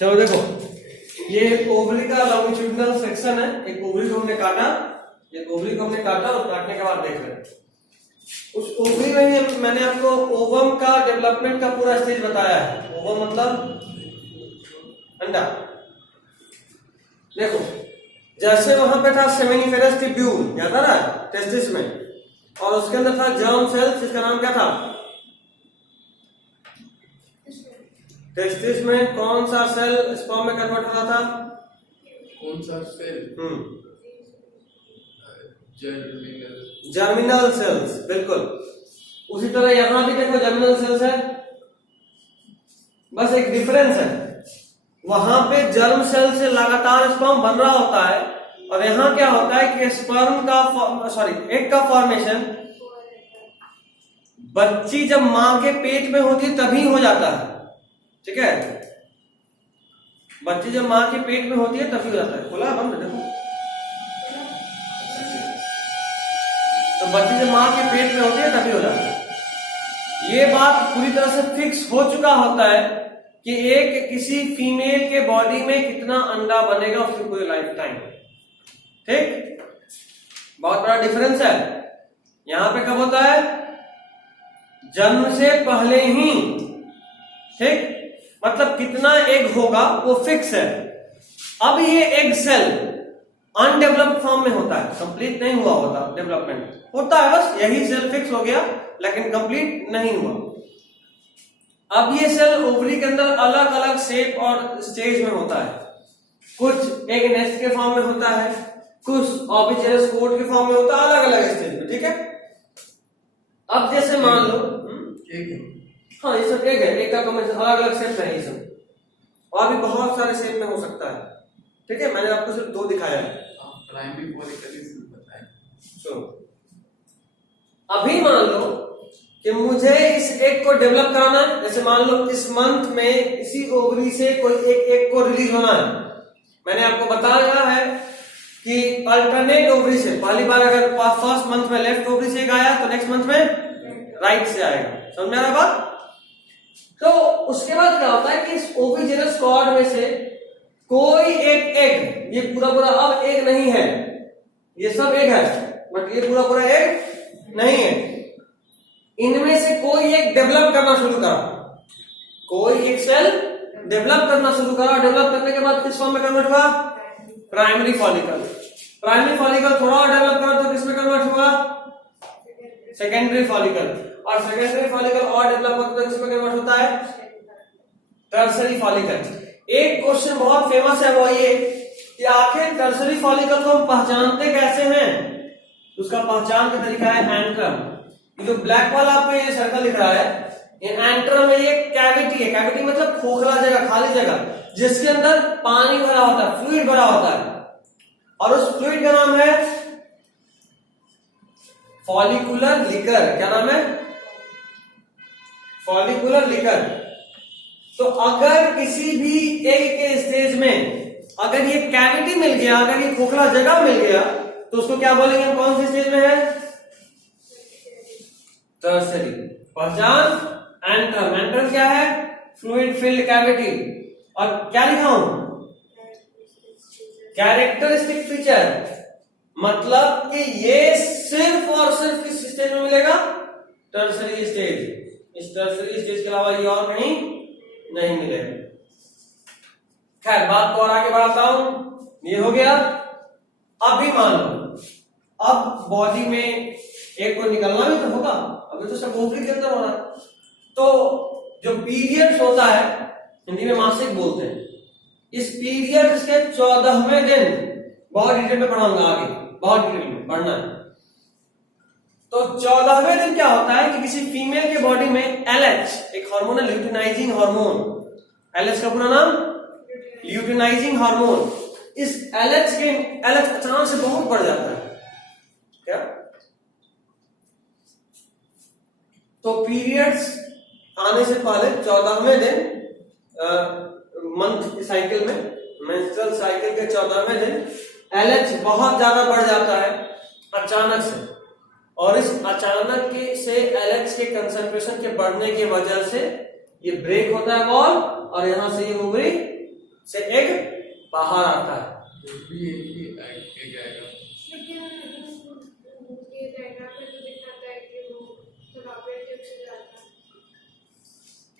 चलो देखो, ये ओवरी का लॉन्गिट्यूडिनल सेक्शन है। एक ओवरी को हमने काटा, एक ओवरी को हमने काटा और काटने के बाद देख रहे हैं उस ओवरी में मैंने आपको ओवम का डेवलपमेंट का पूरा स्टेज बताया है। ओवम मतलब अंडा। देखो जैसे वहां पे था सेमिनिफेरस ट्यूब्यूल, याद आ रहा है, टेस्टिस में, और उसके अंदर था जर्म सेल्स, जिसका नाम क्या था? टेस्टिस में कौन सा सेल स्पर्म में कन्वर्ट हो रहा था? कौन सा सेल? जर्मिनल सेल्स, बिल्कुल। उसी तरह यहां भी देखो जर्मिनल सेल्स है, बस एक डिफरेंस है, वहां पे जर्म सेल से लगातार स्पर्म बन रहा होता है और यहां क्या होता है कि स्पर्म का एग का फॉर्मेशन बच्ची जब मां के पेट में होती है तभी हो जाता है, ठीक है? बच्ची जब मां के पेट में होती है तभी हो जाता है। खोला बंद देखो, तो बच्ची जब मां के पेट में होती है तभी हो जाता है। ये बात पूरी तरह से फिक्स हो चुका होता है कि एक किसी फीमेल के बॉडी में कितना अंडा बनेगा उसकी पूरी लाइफ टाइम, ठीक? बहुत बड़ा डिफरेंस है। यहां पे कब होता है? जन्म से पहले ही, ठीक? मतलब कितना एग होगा वो फिक्स है। अब ये एग सेल अनडेवलप्ड फॉर्म में होता है, कंप्लीट नहीं हुआ होता, डेवलपमेंट होता है, बस यही सेल फिक्स हो गया लेकिन कंप्लीट नहीं हुआ। अब ये सेल ओवरी के अंदर अलग अलग शेप और स्टेज में होता है। कुछ एग नेस्ट के फॉर्म में होता है, कुछ ऑर्बिचरस कोट के फॉर्म में होता है, अलग अलग स्टेज में, ठीक है? अब जैसे मान लो हाँ ये सब एग है, एग का कॉम्बिनेशन अलग अलग शेप है, ये सब और भी बहुत सारे शेप में हो सकता है, ठीक है? मैंने आपको सिर्फ दो दिखाया है। प्राइमरी फॉलिकल बताया। तो अभी मान लो कि मुझे इस एग को डेवलप कराना है, जैसे मान लो इस मंथ में इसी ओवरी से कोई एक एग को रिलीज होना है। मैंने आपको बताया है कि अल्टरनेट ओवरी से, पहली बार अगर फर्स्ट मंथ में लेफ्ट ओवरी से एग आया तो नेक्स्ट मंथ में राइट से आएगा। समझ में आ रहा बात? तो उसके बाद क्या होता है कि इस ओविजेनस कॉर्ड में से कोई एक एग, ये पूरा पूरा अब एग नहीं है, ये सब एग है बट ये पूरा पूरा एग नहीं है, इनमें से कोई एक डेवलप करना शुरू करा, कोई एक सेल डेवलप करना शुरू करा। डेवलप करने के बाद किस फॉर्म में कन्वर्ट हुआ? Primary follicle. प्राइमरी फॉलिकल थोड़ा और डेवलप करा तो किसमें कन्वर्ट हुआ? Secondary follicle. और सेकेंडरी फॉलिकल और डेवलप होता है तो किसमें कन्वर्ट होता है? Tertiary follicle. एक क्वेश्चन बहुत फेमस है वो ये कि आखिर टर्सरी फॉलिकल को हम पहचानते कैसे हैं? उसका पहचान का तरीका है एंट्रम। ये जो ब्लैक वाला आपको ये सर्कल दिख रहा है, ये एंट्रम में ये कैविटी है। कैविटी मतलब खोखला जगह, खाली जगह जिसके अंदर पानी भरा होता है, फ्लूइड भरा होता है, और उस फ्लूइड का नाम है फॉलिकुलर लिकर। क्या नाम है? Follicular liquor. तो अगर किसी भी एग के स्टेज में अगर ये कैविटी मिल गया, अगर ये खोखला जगह मिल गया तो उसको क्या बोलेंगे हम? कौन से स्टेज में है? टर्सरी। पहचान एंट्रम। एंट्रम क्या है? Fluid filled cavity. और क्या लिखा हूं? कैरेक्टरिस्टिक फीचर, मतलब कि ये सिर्फ और सिर्फ किस स्टेज में मिलेगा? Tertiary stage. इस टर्सरी स्टेज के अलावा ये और कहीं नहीं मिलेगा। खैर बात को और आगे बढ़ाता हूं। ये हो गया। अभी मान लो अब बॉडी में एक को निकलना भी तो होगा, अभी तो सब ओवरी के अंदर हो रहा है। तो जो पीरियड्स होता है, हिंदी में मासिक बोलते हैं, इस पीरियड्स के 14वें दिन, बहुत डिटेल में पढ़ाऊंगा आगे, बहुत डिटेल में पढ़ना है। तो 14वें दिन क्या होता है कि किसी फीमेल के बॉडी में एलएच, एक हार्मोन है ल्यूटिनाइजिंग हार्मोन। एलएच का पूरा नाम ल्यूटिनाइजिंग हार्मोन। इस एलएच अचानक से बहुत बढ़ जाता है। क्या? तो पीरियड्स आने से पहले 14वें दिन मंथ साइकिल में, मेंस्ट्रुअल साइकिल के 14वें दिन एलएच बहुत ज्यादा बढ़ जाता है अचानक से, और इस अचानक से एलएच के कंसंट्रेशन के बढ़ने की वजह से ये ब्रेक होता है बॉल, और यहां से ये ओवरी से एग बाहर आता है। वो भी एक ही एक आएगा। लेकिन ये डायग्राम में तो दिखाता है कि वो फैलोपियन ट्यूब से जाता है।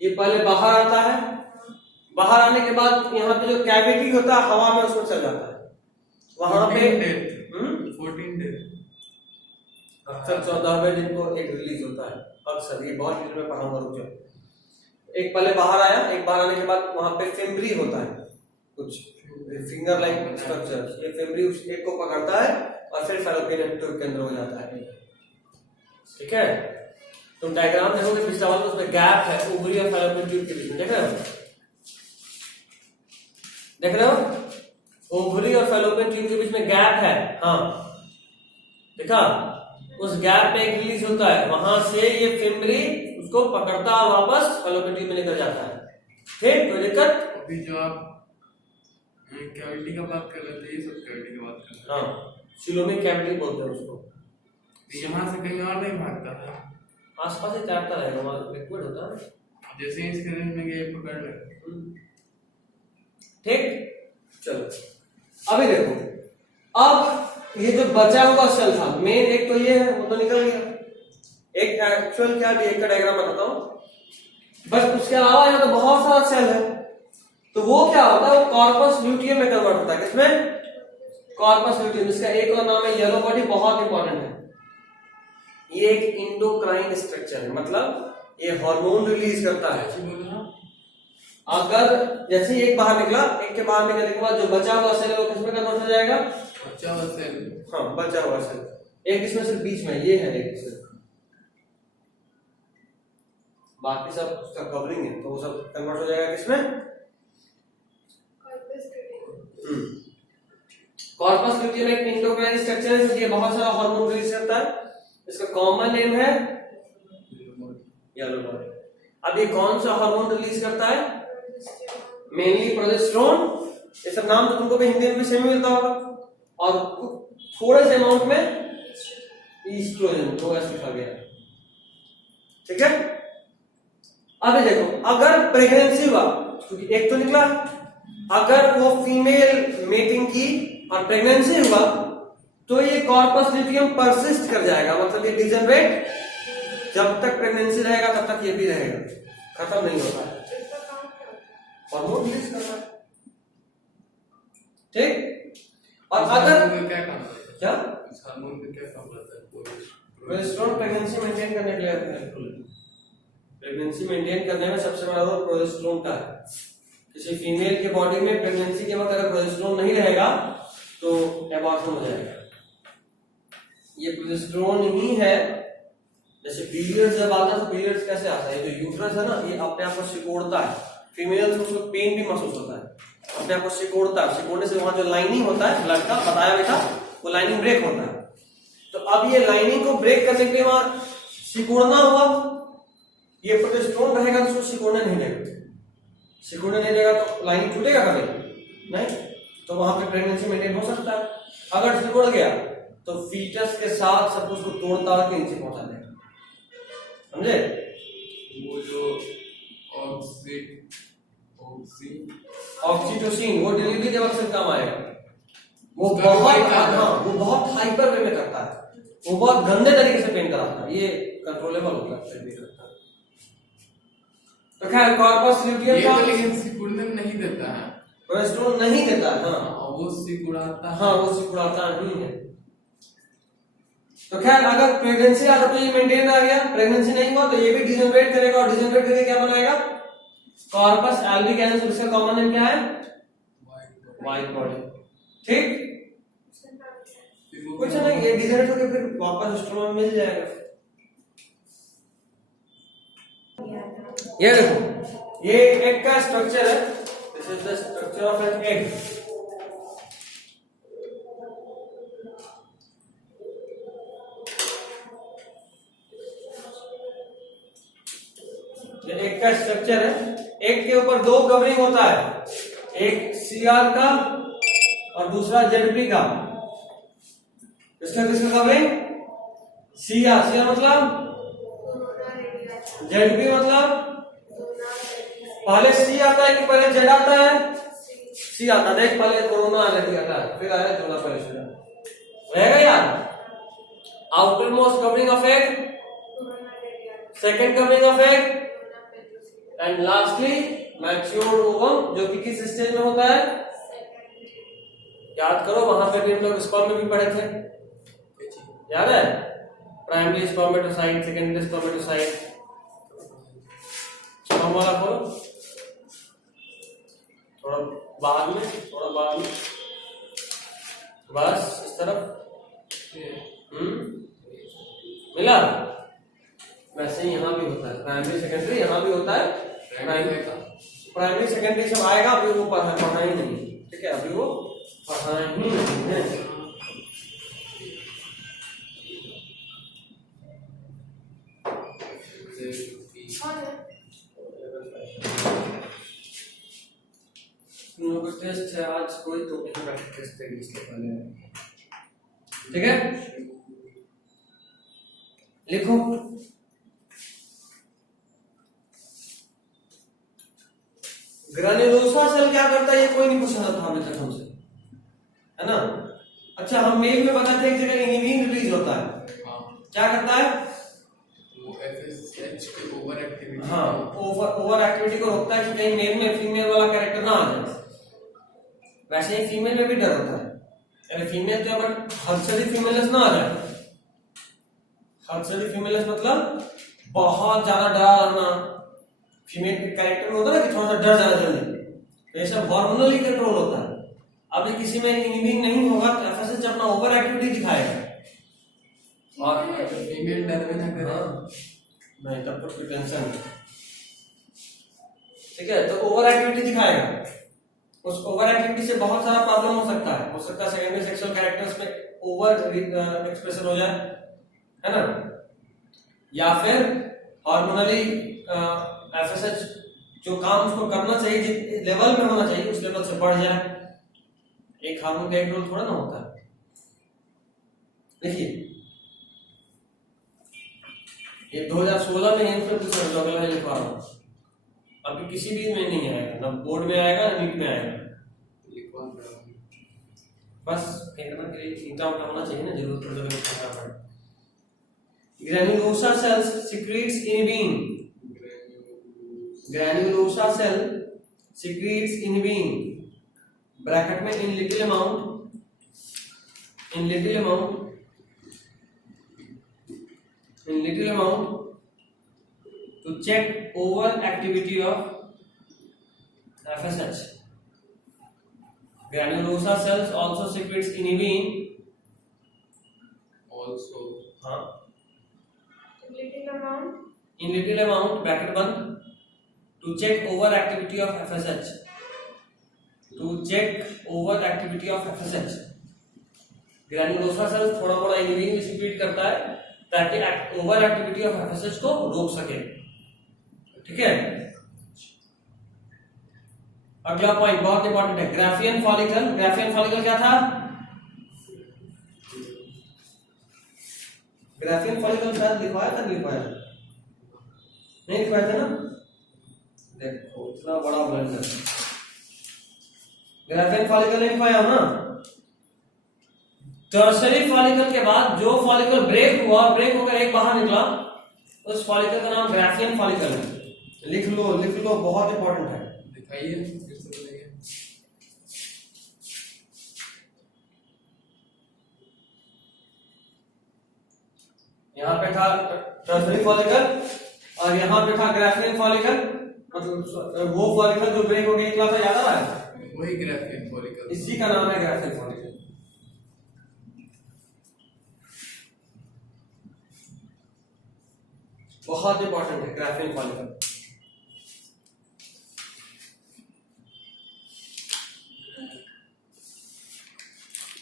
ये पहले बाहर आता है, बाहर आने के बाद यहाँ पे जो कैविटी होता है हवा में उसमें चल जाता है, वहां पे 14 डेज अक्सर 14वें दिन को एक रिलीज होता है। अक्सर ये बहुत डिटेल में पढ़ाऊंगा, रुक जाओ। एक पहले बाहर आया, एक बाहर आने के बाद वहां पे फेम्ब्री होता है, कुछ फिंगर लाइक स्ट्रक्चर। ये फेम्ब्री उस एक को पकड़ता है और फिर फैलोपियन ट्यूब के अंदर हो जाता है। ठीक है, तुम डायग्राम देखोगे पिछला वाला, उसमें गैप है ओवरी और फैलोपियन ट्यूब के बीच में। देख रहे हो, देख रहे हो, ओवरी और फैलोपियन ट्यूब के बीच में गैप है। हाँ देखा, उस गैप में एक रिलीज होता है, वहां से ये फेम्ब्री उसको पकड़ता है, वापस फैलोपियन ट्यूब में लेकर जाता है। ठीक, कोई दिक्कत? अभी जो आप कैविटी का बात कर रहे थे, ये सब कैविटी की बात कर रहे हाँ, सिलोमिक कैविटी बोलते हैं उसको। थे। यहाँ से कहीं और नहीं भागता था, आसपास ही तैरता रहेगा, वहां लिक्विड होता है। जैसे ही इसके रेंज में गए पकड़ ले। ठीक, चलो अभी देखो, अब ये जो बचा हुआ सेल था मेन, एक तो ये है, वो तो निकल गया। एक एक्चुअल क्या एक का डायग्राम बताता हूं, बस उसके अलावा यहाँ तो बहुत सारा सेल है। तो वो क्या होता है, वो कॉर्पस ल्यूटियम में कन्वर्ट होता है। किसमें? Corpus luteum. इसका एक और नाम है येलो बॉडी, बहुत इंपॉर्टेंट है। ये एक इंडोक्राइन स्ट्रक्चर है, मतलब ये हार्मोन रिलीज करता है। ऐसे बोल रहा हूँ, अगर जैसे एक बाहर निकला, एक के बाहर निकलने के बाद जो बचा हुआ सेल है वो किसमें कन्वर्ट हो जाएगा? बच्चा हुआ सेल। हाँ, बचा हुआ सेल। एक इसमें सिर्फ बीच में ये है, एक सिर्फ, बाकी सब उसका कवरिंग है, तो वो सब कन्वर्ट हो जाएगा किसमें? कॉर्पस ल्यूटियम एक इंडोक्राइन स्ट्रक्चर है, ये बहुत सारा हार्मोन रिलीज करता है। इसका कॉमन नेम है येलो बॉडी। अब ये कौन सा हार्मोन रिलीज करता है? Mainly progesterone. ये सब नाम तो तुमको भी हिंदी में भी सेम मिलता होगा, और थोड़े से अमाउंट में ईस्ट्रोजन, तो ऐसे लिखा गया। ठीक है, अभी देखो, अगर प्रेगनेंसी हुआ, क्योंकि एक तो निकला, अगर वो फीमेल मेटिंग की और प्रेगनेंसी हुआ, तो ये कॉर्पस ल्यूटियम परसिस्ट कर जाएगा, मतलब ये डिजनरेट जब तक प्रेगनेंसी रहेगा तब तक ये भी रहेगा, खत्म नहीं होता है। हार्मोन रिलीज करता है। ठीक, और अगर क्या काम करता है? क्या इस हार्मोन का क्या काम करता है? प्रोजेस्टेरोन प्रेगनेंसी मेंटेन करने के लिए हेल्पफुल है। प्रेगनेंसी मेंटेन करने में सबसे बड़ा रोल प्रोजेस्टेरोन का है। किसी फीमेल के बॉडी में प्रेगनेंसी के वक्त अगर प्रोजेस्टेरोन नहीं रहेगा तो एबॉर्शन हो जाएगा। ये प्रोजेस्टेरोन ही है, जैसे पीरियड्स जब आता है तो पीरियड्स कैसे आता है, ये जो यूट्रस है ना, ये अपने आप को सिकोड़ता है। फीमेल को उसको पेन भी महसूस होता है, अपने आप को सिकोड़ता है। सिकोड़ने से वहां जो लाइनिंग होता है ब्लड का, बताया बेटा, वो लाइनिंग ब्रेक होता है। तो अब ये लाइनिंग को ब्रेक करने के लिए वहां सिकोड़ना हुआ, ये प्रोजेस्टेरोन रहेगा तो उसको सिकोड़ने नहीं देगा। सिकोड़ने नहीं देगा तो लाइनिंग टूटेगा कभी नहीं, तो वहां पे प्रेगनेंसी मेंटेन हो सकता है। अगर सिकुड़ गया तो फीटस के साथ सब कुछ को तोड़ता के नीचे पहुंचा देगा, समझे? वो जो ऑक्सीटोसिन वो डिलीवरी के वक्त से काम आएगा। वो उसका भी बहुत, वही काम है। हाँ, वो बहुत हाइपर वे में करता है, वो बहुत गंदे तरीके से पेन कराता है, ये कंट्रोलेबल होता है। तो खैर कॉर्पस ल्यूटियम ये का तो लेकिन सिकुड़ने में नहीं देता है। प्रोजेस्टेरोन नहीं देता है। हाँ, वो सिकुड़ाता है। हाँ, वो सिकुड़ाता नहीं है। तो खैर अगर प्रेगनेंसी आ तो ये मेंटेन आ गया, प्रेगनेंसी नहीं हुआ तो ये भी डिजनरेट करेगा, और डिजनरेट करके क्या बनाएगा? कॉर्पस एल्बिकैन्स। इसका कॉमन नेम क्या है? White body. ठीक, कुछ नहीं, ये डिजनरेट होकर फिर वापस स्ट्रोमा में मिल जाएगा। ये देखो, ये एग का स्ट्रक्चर है, this is the structure of an egg. ये एग का स्ट्रक्चर है। एग के ऊपर दो कवरिंग होता है, एक सीआर का और दूसरा जेडपी का। इसका किसका कवरिंग? सीआर। सीआर मतलब, जेडपी मतलब, पहले सी आता है कि पहले जेड आता है? सी आता देख, पहले कोरोना आ गया था, फिर आया जोना पॉल्यूशन रहेगा यार। Outer most covering of egg, second covering of egg, and lastly matured ovum, जो कि किस स्टेज में होता है? याद करो, वहां पे भी हम लोग स्पर्म में भी पढ़े थे, याद है? Primary spermatocyte, secondary spermatocyte. Sperm वाला खोलो, थोड़ा बाद में, थोड़ा बाद में, बस इस तरफ। मिला? वैसे ही यहाँ भी होता है, प्राइमरी सेकेंडरी यहाँ भी होता है। प्राइमरी सेकेंडरी सब आएगा, अभी वो पढ़ा ही नहीं, ठीक है? अभी वो पढ़ा ही नहीं है। टेस्ट है आज कोई, तो टेस्ट है इसलिए पहले, ठीक है? लिखो, ग्रेन्युलोसा सेल क्या करता है, ये कोई नहीं पूछ रहा था अभी तक हमसे, है ना? अच्छा, हम मेल में बताते हैं एक जगह इनिबिन रिलीज होता है, क्या करता है? वो एफएसएच की ओवर एक्टिविटी, हाँ, ओवर एक्टिविटी को रोकता है कि कहीं मेल में फीमेल वाला कैरेक्टर ना आ जाए। वैसे ही फीमेल में भी डर होता है, यानी फीमेल तो अगर हद से भी फीमेलनेस ना आ जाए, हद से भी फीमेलनेस मतलब बहुत ज्यादा डरना, फीमेल के कैरेक्टर में होता है ना कि थोड़ा सा डर जाना जल्दी, तो ये सब हार्मोनली कंट्रोल होता है। अब किसी में इनिबिन नहीं होगा तो एफएसएच अपना ओवर एक्टिविटी दिखाएगा, और फीमेल डर में ना करे, नहीं तब तो टेंशन, ठीक है? तो ओवर एक्टिविटी दिखाएगा, उस ओवर एक्टिविटी से बहुत सारा प्रॉब्लम हो सकता है सेकेंडरी सेक्सुअल कैरेक्टर्स में ओवर एक्सप्रेशन हो जाए, है ना? या फिर हार्मोनली एफएसएच जो काम उसको करना चाहिए, जिस लेवल में होना चाहिए उस लेवल से बढ़ जाए। एक हार्मोन का एक रोल थोड़ा ना होता है। देखिए, ये 2016 में यहीं पर पूछा है, लिखवा रहा हूँ, अभी किसी भी में नहीं आएगा, ना बोर्ड में आएगा ना नीट में आएगा, बस कहना के लिए इतना होना चाहिए ना, जरूरत पड़े तो लिखना पड़े। Granulosa cells secretes inhibin, granulosa cell secretes inhibin, bracket में in little amount to check over activity of FSH. Granulosa cells also secretes inhibin, also हाँ, in little amount ब्रैकेट बंद, to check over activity of FSH, granulosa cell थोड़ा बड़ा inhibin secrete करता है ताकि over activity of FSH को रोक सके, ठीक है? अगला पॉइंट बहुत इंपॉर्टेंट है, ग्राफियन फॉलिकल। ग्राफियन फॉलिकल क्या था? ग्राफियन फॉलिकल शायद लिखवाया था, नहीं लिखवाया था ना? देखो इतना बड़ा ब्लंडर, ग्राफियन फॉलिकल नहीं लिखवाया ना? टर्शरी फॉलिकल के बाद जो फॉलिकल ब्रेक हुआ, ब्रेक होकर एक बाहर निकला, उस फॉलिकल का नाम ग्राफियन फॉलिकल है। लिख लो, बहुत इंपॉर्टेंट है। दिखाइए, यहाँ पे था टर्शरी फॉलिकल और यहाँ पे था ग्राफियन फॉलिकल, मतलब वो फॉलिकल जो ब्रेक हो गया निकला था, याद आ रहा है? वही ग्राफियन फॉलिकल, इसी का नाम है ग्राफियन फॉलिकल। बहुत इंपॉर्टेंट है ग्राफियन फॉलिकल।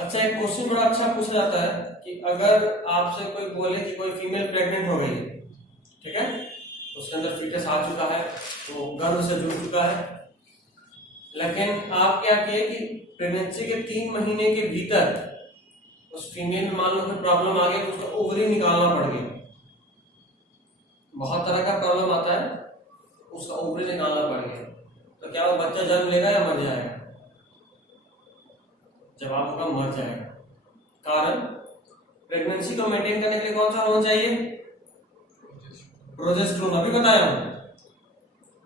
अच्छा, एक क्वेश्चन बड़ा अच्छा पूछा जाता है कि अगर आपसे कोई बोले कि कोई फीमेल प्रेग्नेंट हो गई, ठीक है, उसके अंदर फीटस आ चुका है, वो गर्भ से जुड़ चुका है, लेकिन आप क्या किए कि प्रेगनेंसी के 3 महीने के भीतर उस फीमेल में मान लो कोई प्रॉब्लम आ गई तो उसका ओवरी निकालना पड़ गया। बहुत तरह का प्रॉब्लम आता है, उसका ओवरी निकालना पड़ गया, तो क्या वो बच्चा जन्म लेगा या मर जाएगा? जवाब होगा मर जाएगा। कारण प्रेगनेंसी को मेंटेन करने के लिए कौन सा हार्मोन चाहिए? प्रोजेस्टेरोन। अभी बताया हूं,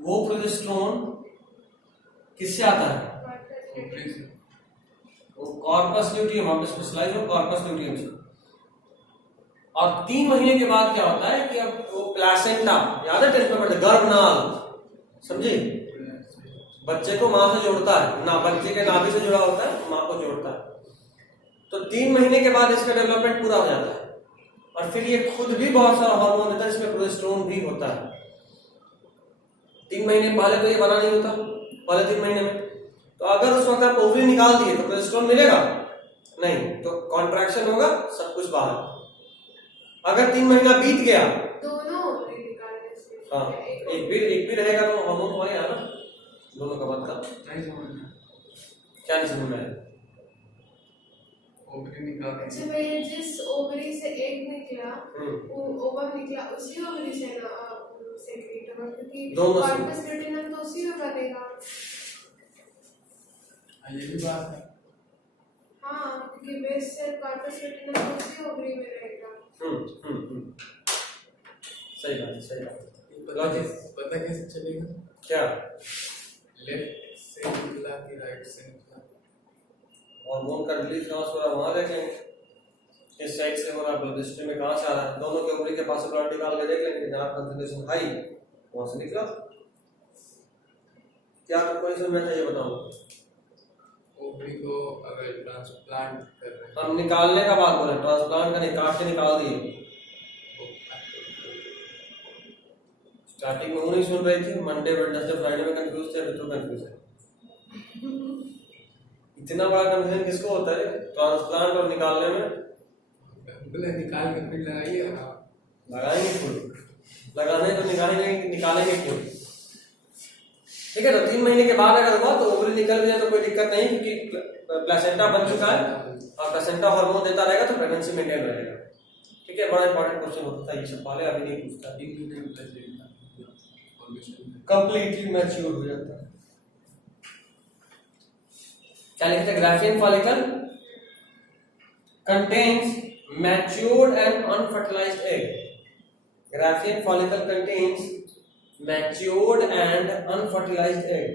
वो प्रोजेस्टेरोन किससे आता है? वो कॉर्पस ल्यूटियम, आप स्पेशलाइज हो कॉर्पस ल्यूटियम से। और 3 महीने के बाद क्या होता है कि अब वो प्लासेंटा, याद है टेस्ट में पढ़ते, गर्भनाल, समझे, बच्चे को मां से जोड़ता है ना, बच्चे के नाभि से जुड़ा होता है, मां को जोड़ता है। तो 3 महीने के बाद इसका डेवलपमेंट पूरा हो जाता है और फिर ये खुद भी बहुत सारा हार्मोन देता है, इसमें प्रोजेस्टेरोन भी होता है। 3 महीने पहले तो ये बना नहीं होता, पहले 3 महीने में। तो अगर उस वक्त आप ओवरी निकाल दिए तो प्रोजेस्टेरोन मिलेगा नहीं, तो कॉन्ट्रैक्शन होगा, सब कुछ बाहर। अगर 3 महीना बीत गया, दोनों ओवरी निकालने से, हाँ, एक भी रहेगा तो हार्मोन तो वही आना, दोनों का बात का नहीं समझ में। क्या नहीं समझ में आया? ओवरी निकाल के अच्छा भैया, जिस ओवरी से एग निकला, हम्म, वो ओवम निकला, उसी ओवरी से ना सेक्रेट होगा, क्योंकि दोनों से। कॉर्पस ल्यूटियम तो उसी में बनेगा। ये भी बात है। हाँ, क्योंकि बेस से कॉर्पस ल्यूटियम तो उसी ओवरी में रहेगा। सही बात है, सही बात है। पता कैसे चलेगा? क्या लेफ्ट से निकला कि राइट से निकला? हार्मोन का रिलीज कहाँ से हो रहा है वहां देखेंगे, इस साइड से हो रहा है, ब्लड स्ट्रीम में कहाँ से आ रहा है, दोनों के ओवरी के पास से ब्लड निकाल के देख लेंगे, जहाँ कंसंट्रेशन हाई वहां से निकला। क्या आपको कोई समझ में ये बताऊं? ओवरी को अगर ट्रांसप्लांट कर रहे हैं, हम निकालने का बात बोले, ट्रांसप्लांट का नहीं, काट के निकाल दिए। स्टार्टिंग में वो नहीं सुन रही थी, मंडे वेडनेसडे फ्राइडे में कंफ्यूज थे, तो कंफ्यूज है। इतना बड़ा कंफ्यूजन किसको होता है ट्रांसप्लांट और निकालने में? बोले निकाल के फिर लगाइए। लगाएंगे खुद, लगाने तो निकालेंगे खुद। ठीक है, तो 3 महीने के बाद अगर हुआ तो ओवरी निकल जाए तो कोई दिक्कत नहीं, क्योंकि प्लेसेंटा बन चुका है और प्लेसेंटा हार्मोन देता रहेगा तो प्रेगनेंसी मेंटेन रहेगा। ठीक है, बड़ा इंपॉर्टेंट क्वेश्चन होता है ये सब, पहले अभी नहीं पूछता, कंप्लीटली मैच्योर हो जाता है। क्या लिखते हैं? Graafian follicle contains matured and unfertilised egg. Graafian follicle contains matured and unfertilized egg.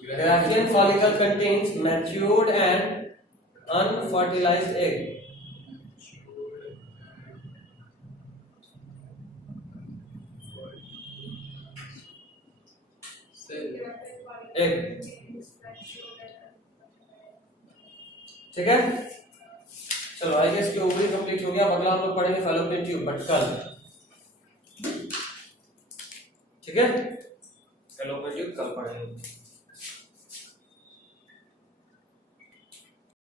Graphian follicle contains matured and unfertilized egg. Egg. ठीक है, चलो आई गेस की ओवरी कंप्लीट हो गया। अगला हम लोग पढ़ेंगे फैलोपियन ट्यूब, बट कल। ठीक है, फैलोपियन ट्यूब कल पढ़ेंगे।